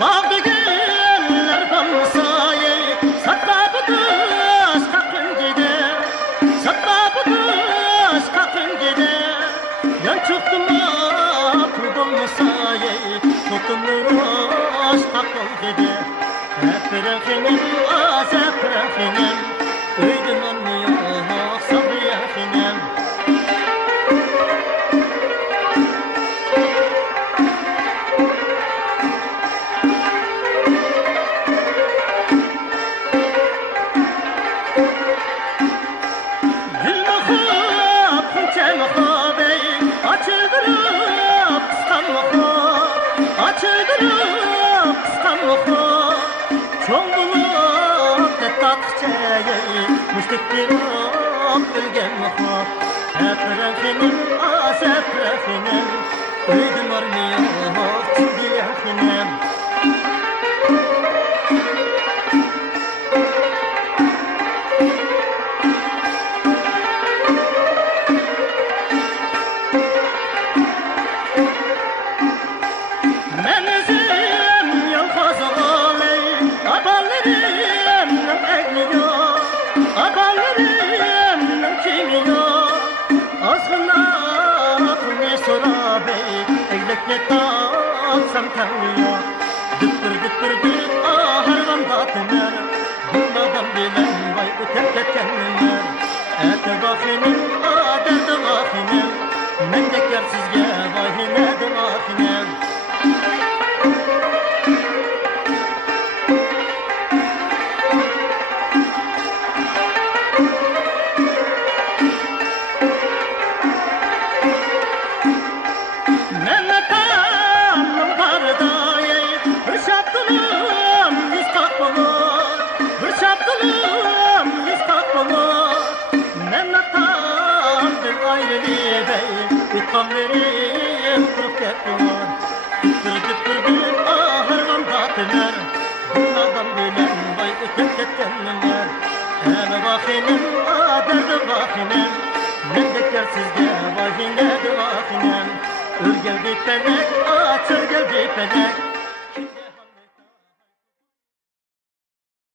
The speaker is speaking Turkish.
Bağda güller balsayı Sattı kız kakın gide Sattı kız kakın gide Yan çıktım akıl sayı Tutumluş akıl gide Hep bırakınım az hep bırakınım Öydüm anlıyor sabır yakınım Çoğun bulup tatçayı Müşteklerim ölgen muhaf Hep renkinin az hep renkinin Öydüm armıyor tündi yakınım Ne taksam tanıyor Düppür düp harvan batınır Bulmadan bilen vay ötep ketkenler Ete bakının derde bakının Mendekler sizge vahine de bakının Kanlarım kırık yapıyor Düppür harman batınır Bunlardan bilen vay ötep ketkenler Eve bakınım derde bakınım Mendekler sizge vahine de bakınım Örgel bir penek açır gel bir penek